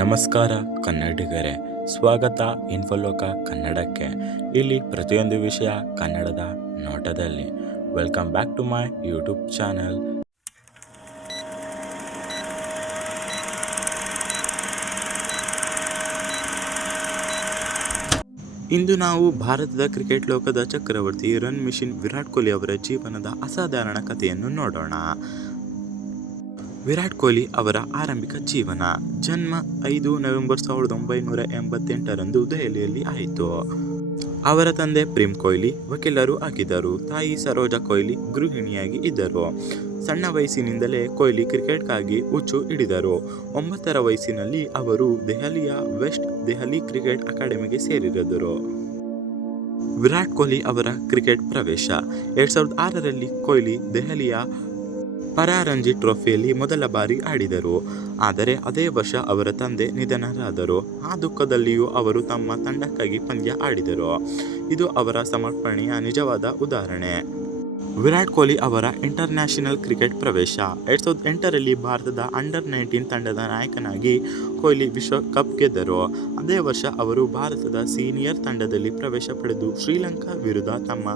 ನಮಸ್ಕಾರ ಕನ್ನಡಿಗರೇ. ಸ್ವಾಗತ ಇನ್ಫೋಲೋಕ ಕನ್ನಡಕ್ಕೆ. ಇಲ್ಲಿ ಪ್ರತಿಯೊಂದು ವಿಷಯ ಕನ್ನಡದ ನೋಟದಲ್ಲಿ. Welcome back to my YouTube channel ಇಂದು ನಾವು ಭಾರತದ ಕ್ರಿಕೆಟ್ ಲೋಕದ ಚಕ್ರವರ್ತಿ ರನ್ ಮಿಷಿನ್ ವಿರಾಟ್ ಕೊಹ್ಲಿ ಅವರ ಜೀವನದ ಅಸಾಧಾರಣ ಕಥೆಯನ್ನು ನೋಡೋಣ. ವಿರಾಟ್ ಕೊಹ್ಲಿ ಅವರ ಆರಂಭಿಕ ಜೀವನ. ಜನ್ಮ ಐದು ನವೆಂಬರ್ ಸಾವಿರದ ಒಂಬೈನೂರ ಎಂಬತ್ತೆಂಟರಂದು ದೆಹಲಿಯಲ್ಲಿ ಆಯಿತು. ಅವರ ತಂದೆ ಪ್ರೇಮ್ ಕೊಹ್ಲಿ, ವಕೀಲರು ಆಗಿದ್ದರು. ತಾಯಿ ಸರೋಜಾ ಕೊಹ್ಲಿ ಗೃಹಿಣಿಯಾಗಿ ಇದ್ದರು. ಸಣ್ಣ ವಯಸ್ಸಿನಿಂದಲೇ ಕೊಹ್ಲಿ ಕ್ರಿಕೆಟ್ಗಾಗಿ ಹುಚ್ಚು ಹಿಡಿದರು. ಒಂಬತ್ತರ ವಯಸ್ಸಿನಲ್ಲಿ ಅವರು ದೆಹಲಿಯ ವೆಸ್ಟ್ ದೆಹಲಿ ಕ್ರಿಕೆಟ್ ಅಕಾಡೆಮಿಗೆ ಸೇರಿದರು ವಿರಾಟ್ ಕೊಹ್ಲಿ ಅವರ ಕ್ರಿಕೆಟ್ ಪ್ರವೇಶ. ಎರಡು ಸಾವಿರದ ಆರರಲ್ಲಿ ಕೊಹ್ಲಿ ದೆಹಲಿಯ ಪರಾರಂಜಿ ಟ್ರೋಫಿಯಲ್ಲಿ ಮೊದಲ ಬಾರಿ ಆಡಿದರು. ಆದರೆ ಅದೇ ವರ್ಷ ಅವರ ತಂದೆ ನಿಧನರಾದರು. ಆ ದುಃಖದಲ್ಲಿಯೂ ಅವರು ತಮ್ಮ ತಂಡಕ್ಕಾಗಿ ಪಂದ್ಯ ಆಡಿದರು. ಇದು ಅವರ ಸಮರ್ಪಣೆಯ ನಿಜವಾದ ಉದಾಹರಣೆ. ವಿರಾಟ್ ಕೊಹ್ಲಿ ಅವರ ಇಂಟರ್ನ್ಯಾಷನಲ್ ಕ್ರಿಕೆಟ್ ಪ್ರವೇಶ. ಎರಡ್ ಸಾವಿರದ ಎಂಟರಲ್ಲಿ ಭಾರತದ ಅಂಡರ್ ನೈನ್ಟೀನ್ ತಂಡದ ನಾಯಕನಾಗಿ ಕೊಹ್ಲಿ ವಿಶ್ವಕಪ್ ಗೆದ್ದರು. ಅದೇ ವರ್ಷ ಅವರು ಭಾರತದ ಸೀನಿಯರ್ ತಂಡದಲ್ಲಿ ಪ್ರವೇಶ ಪಡೆದು ಶ್ರೀಲಂಕಾ ವಿರುದ್ಧ ತಮ್ಮ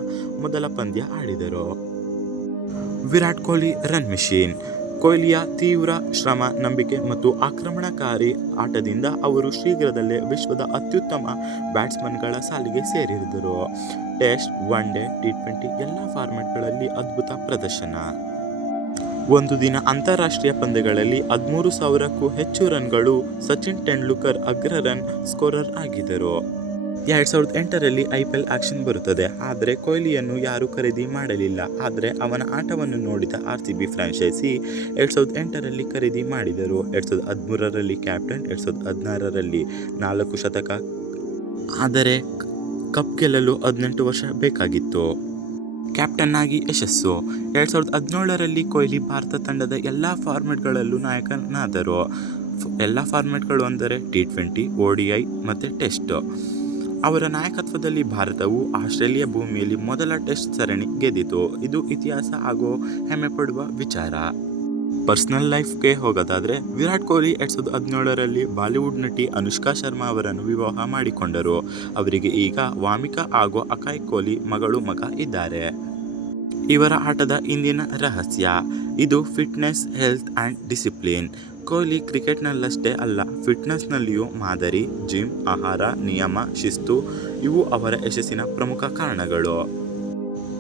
ಮೊದಲ ಪಂದ್ಯ ಆಡಿದರು. Virat Kohli run machine. ಕೊಹ್ಲಿಯ ತೀವ್ರ ಶ್ರಮ, ನಂಬಿಕೆ ಮತ್ತು ಆಕ್ರಮಣಕಾರಿ ಆಟದಿಂದ ಅವರು ಶೀಘ್ರದಲ್ಲೇ ವಿಶ್ವದ ಅತ್ಯುತ್ತಮ ಬ್ಯಾಟ್ಸ್ಮನ್ಗಳ ಸಾಲಿಗೆ ಸೇರಿದರು. Test, one day, T twenty ಎಲ್ಲ ಫಾರ್ಮೆಟ್ಗಳಲ್ಲಿ ಅದ್ಭುತ ಪ್ರದರ್ಶನ. ಒಂದು ದಿನ ಅಂತಾರಾಷ್ಟ್ರೀಯ ಪಂದ್ಯಗಳಲ್ಲಿ ಹದಿಮೂರು ಸಾವಿರಕ್ಕೂ ಹೆಚ್ಚು ರನ್ಗಳು ಸಚಿನ್ ತೆಂಡೂಲ್ಕರ್ ಅಗ್ರ ರನ್ ಸ್ಕೋರರ್ ಆಗಿದ್ದರು. ಎರಡ್ ಸಾವಿರದ ಎಂಟರಲ್ಲಿ ಐ ಪಿ ಎಲ್ ಆಕ್ಷನ್ ಬರುತ್ತದೆ. ಆದರೆ ಕೊಹ್ಲಿಯನ್ನು ಯಾರೂ ಖರೀದಿ ಮಾಡಲಿಲ್ಲ. ಆದರೆ ಅವನ ಆಟವನ್ನು ನೋಡಿದ ಆರ್ ಸಿ ಬಿ ಫ್ರಾಂಚೈಸಿ ಎರಡ್ ಸಾವಿರದ ಎಂಟರಲ್ಲಿ ಖರೀದಿ ಮಾಡಿದರು. ಎರಡ್ ಸಾವಿರದ ಹದಿಮೂರರಲ್ಲಿ ಕ್ಯಾಪ್ಟನ್, ಎರಡ್ ಸಾವಿರದ ಹದಿನಾರರಲ್ಲಿ ನಾಲ್ಕು ಶತಕ. ಆದರೆ ಕಪ್ ಗೆಲ್ಲಲು ಹದಿನೆಂಟು ವರ್ಷ ಬೇಕಾಗಿತ್ತು. ಕ್ಯಾಪ್ಟನ್ ಆಗಿ ಯಶಸ್ಸು. ಎರಡ್ ಸಾವಿರದ ಹದಿನೇಳರಲ್ಲಿ ಕೊಹ್ಲಿ ಭಾರತ ತಂಡದ ಎಲ್ಲ ಫಾರ್ಮೆಟ್ಗಳಲ್ಲೂ ನಾಯಕನಾದರು. ಎಲ್ಲ ಫಾರ್ಮೆಟ್ಗಳು ಅಂದರೆ T twenty O D I ಮತ್ತು ಟೆಸ್ಟ್. ಅವರ ನಾಯಕತ್ವದಲ್ಲಿ ಭಾರತವು ಆಸ್ಟ್ರೇಲಿಯಾ ಭೂಮಿಯಲ್ಲಿ ಮೊದಲ ಟೆಸ್ಟ್ ಸರಣಿ ಗೆದ್ದಿತು. ಇದು ಇತಿಹಾಸ ಹಾಗೂ ಹೆಮ್ಮೆ ಪಡುವ ವಿಚಾರ. ಪರ್ಸನಲ್ ಲೈಫ್ಗೆ ಹೋಗೋದಾದರೆ, ವಿರಾಟ್ ಕೊಹ್ಲಿ ಎರಡು ಸಾವಿರದ ಹದಿನೇಳರಲ್ಲಿ ಬಾಲಿವುಡ್ ನಟಿ ಅನುಷ್ಕಾ ಶರ್ಮಾ ಅವರನ್ನು ವಿವಾಹ ಮಾಡಿಕೊಂಡರು. ಅವರಿಗೆ ಈಗ ವಾಮಿಕಾ ಹಾಗೂ ಅಕಾಯ್ ಕೊಹ್ಲಿ ಮಗಳು ಮಗ ಇದ್ದಾರೆ. ಇವರ ಆಟದ ಇಂದಿನ ರಹಸ್ಯ, ಇದು fitness health and discipline Kohli ಕ್ರಿಕೆಟ್ನಲ್ಲಷ್ಟೇ ಅಲ್ಲ ಫಿಟ್ನೆಸ್ನಲ್ಲಿಯೂ ಮಾದರಿ ಜಿಮ್ ಆಹಾರ, ನಿಯಮ, ಶಿಸ್ತು, ಇವು ಅವರ ಯಶಸ್ಸಿನ ಪ್ರಮುಖ ಕಾರಣಗಳು.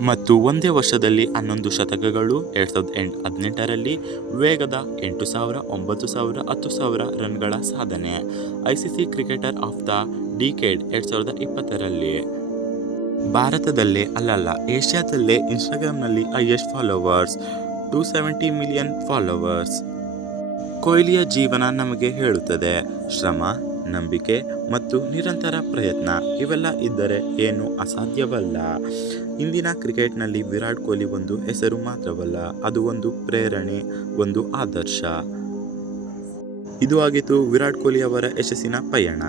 ಮತ್ತು ಒಂದೇ ವರ್ಷದಲ್ಲಿ ಹನ್ನೊಂದು ಶತಕಗಳು, ಎರಡು ಸಾವಿರದ ಎಂಟು ಹದಿನೆಂಟರಲ್ಲಿ ವೇಗದ ಎಂಟು ಸಾವಿರ, ಒಂಬತ್ತು ಸಾವಿರ, ಹತ್ತು ಸಾವಿರ ರನ್ಗಳ ಸಾಧನೆ. I C C cricketer of the decade ಎರಡು ಸಾವಿರದ ಇಪ್ಪತ್ತರಲ್ಲಿ. ಭಾರತದಲ್ಲೇ ಅಲ್ಲಲ್ಲ, ಏಷ್ಯಾದಲ್ಲೇ ಇನ್ಸ್ಟಾಗ್ರಾಮ್ನಲ್ಲಿ highest followers, two seventy million followers. ಕೊಹ್ಲಿಯ ಜೀವನ ನಮಗೆ ಹೇಳುತ್ತದೆ. ಶ್ರಮ, ನಂಬಿಕೆ ಮತ್ತು ನಿರಂತರ ಪ್ರಯತ್ನ ಇವೆಲ್ಲ ಇದ್ದರೆ ಏನು ಅಸಾಧ್ಯವಲ್ಲ. ಇಂದಿನ ಕ್ರಿಕೆಟ್ನಲ್ಲಿ ವಿರಾಟ್ ಕೊಹ್ಲಿ ಒಂದು ಹೆಸರು ಮಾತ್ರವಲ್ಲ, ಅದು ಒಂದು ಪ್ರೇರಣೆ, ಒಂದು ಆದರ್ಶ. ಇದು ಆಗಿತ್ತು ವಿರಾಟ್ ಕೊಹ್ಲಿ ಅವರ ಯಶಸ್ಸಿನ ಪಯಣ.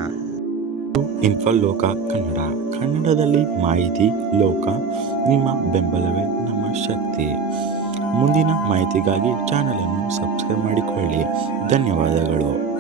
ಇನ್ಫಲ್ ಲೋಕ ಕನ್ನಡ. ಕನ್ನಡದಲ್ಲಿ ಮಾಹಿತಿ, ಲೋಕ, ನಿಮ್ಮ ಬೆಂಬಲವೇ ನಮ್ಮ ಶಕ್ತಿ. ಮುಂದಿನ ಮಾಹಿತಿಗಾಗಿ ಚಾನಲನ್ನು ಸಬ್ಸ್ಕ್ರೈಬ್ ಮಾಡಿಕೊಳ್ಳಿ. ಧನ್ಯವಾದಗಳು.